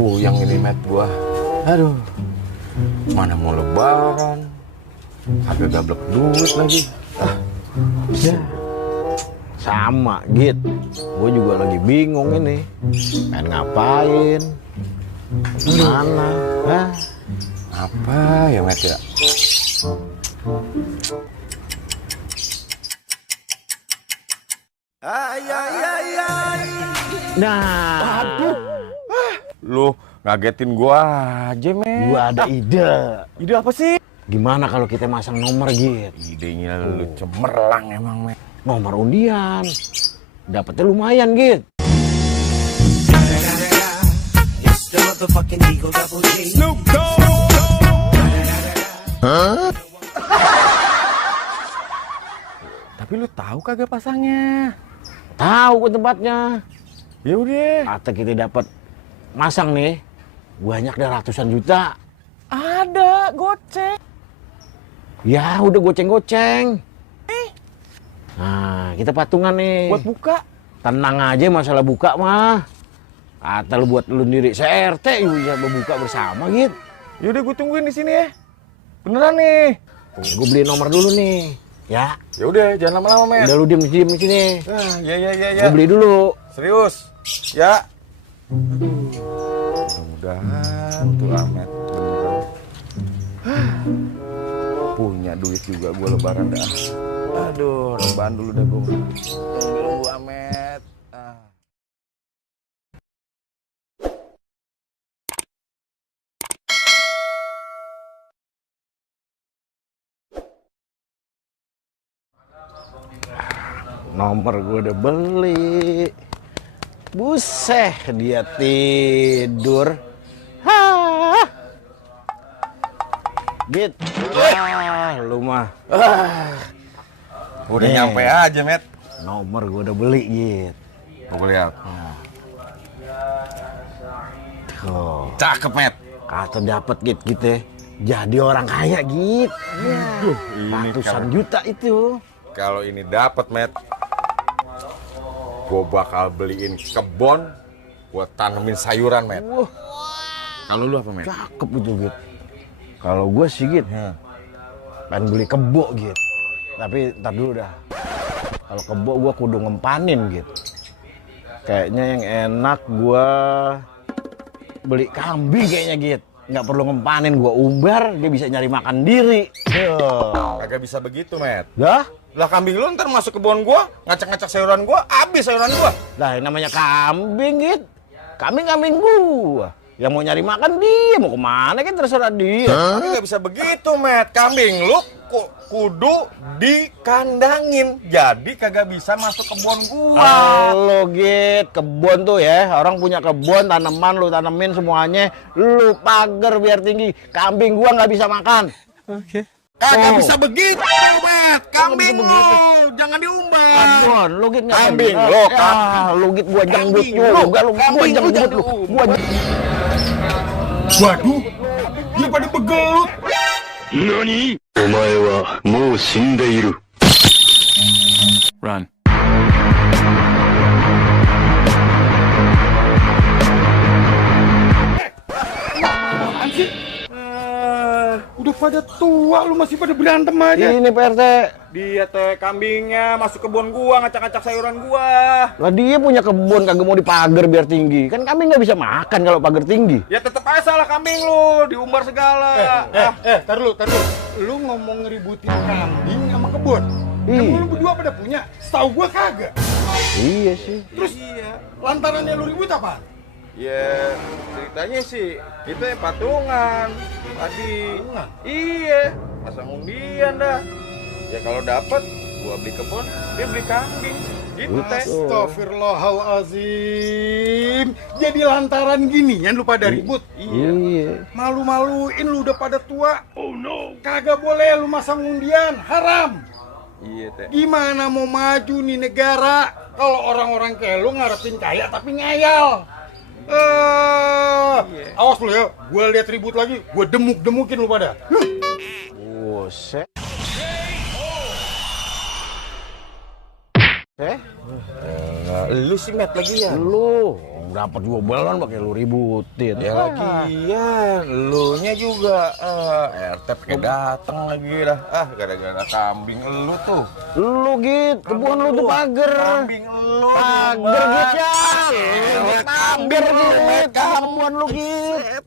puyeng ini met gua. Aduh, mana mau lebaran, kagak gablek duit lagi. Ya, sama Git, gue juga lagi bingung ini, pengen ngapain, mana, Apa ya met ya? Nah, Lu ngagetin gua aja met. gue ada ide. Ide apa sih? Gimana kalau kita masang nomor Git? Idenya lu cemerlang emang met. Nomor undian, dapetnya lumayan Git. Tapi lu tahu kagak pasangnya? Tahu gue tempatnya. Ya udah. Kata kita dapat masang nih, banyak dah ratusan juta. Ada goceng. Ya udah goceng-goceng. Nah, kita patungan nih. Buat buka. Tenang aja masalah buka mah. Kata lu buat lu sendiri, CRT ya berbuka bersama gitu. Yaudah gue tungguin di sini ya. Beneran nih. Gue beli nomor dulu nih. Ya. Ya udah, jangan lama-lama met. Udah lu diem di sini. Ya. Gue beli dulu. Serius. Ya. Mudah-mudahan tuh Ahmed beneran. Punya duit juga gue lebaran dah. Aduh, rebahan dulu dah gue. Tunggu Ahmed. Nomor gue udah beli. Buset, dia tidur. Hah. Git. Lu mah. Udah Nih. nyampe aja, Met. Nomor gue udah beli, Git. Gue lihat. Tuh. Cakep, Met. Kata dapet Git gitu. Jadi orang kaya, Git. Ya. Ratusan juta itu. Kalau ini dapat, Met, gue bakal beliin kebon buat tanemin sayuran, Met. Kalau lu apa, Met? Cakep itu, Git. Kalau gue sih, Git, pengen beli kebo, Git. Tapi ntar dulu dah. Kalau kebo gue kudu ngempanin, Git. Kayaknya yang enak gue beli kambing kayaknya, Git. Nggak perlu ngempanin, gue umbar, dia bisa nyari makan diri. Kagak bisa begitu, Met. Dah? Lah kambing lu ntar masuk kebun gua, ngacak-ngacak sayuran gua, habis sayuran gua. Lah yang namanya kambing, Git. Kambing gua. Yang mau nyari makan dia, mau kemana kan terserah dia. Tapi nggak bisa begitu, Met. Kambing lu kudu dikandangin, jadi kagak bisa masuk kebun gua. Halo, Git. Kebun tuh ya, orang punya kebun, tanaman lu tanemin semuanya, lu pagar biar tinggi. Kambing gua nggak bisa makan. Oke. Kagak bisa begitu, Met. Kambing lu jangan diumbar. Kebun, lu Git nggak Kambing bisa. lu, Lu Git gua jenggut Kambing juga, lu gua kambing lu jenggut jangan lu. Gua Waduh, dia pada begelut. NANI?! お前はもう死んでいる。Run. Udah pada tua, lu masih pada berantem aja. Ini PRT. Dia teh kambingnya masuk kebun gua, ngacak-ngacak sayuran gua. Lah dia punya kebun kagak mau dipagar biar tinggi. Kan kambing nggak bisa makan kalau pagar tinggi. Ya tetep aja salah kambing lu, diumbar segala. Tar lu. Lu ngomong ngeributin kambing sama kebun. Ih. Emang lu berdua pada punya? Setahu gua kagak. Iya sih. Terus lantarannya lu ribut apa? Ya ceritanya sih kita patungan tadi. Iya, pasang undian dah. Ya kalau dapat gua beli kebun, dia beli kambing. Gitu teh. Astagfirullahalazim. Jadi lantaran ginian lu pada ribut. Iya. Malu-maluin lu udah pada tua. Oh no. Kagak boleh lu masang undian, haram. Iya teh. Gimana mau maju nih negara kalau orang-orang kayak lu ngarepin kaya tapi ngayal? Awas lu ya, gue lihat ribut lagi, gue demuk-demukin lu pada. Buset. Lu sih Met lagi ya? Lu dapat 2 bulan pakai lu ributin. Ya lagian, lu nya juga RT pakai datang lagi dah. Gara-gara kambing lu tuh. Lu Git, kebun lu tuh pager. Kambing lu. Pager Git ya. Pager Git, kebun lu Git.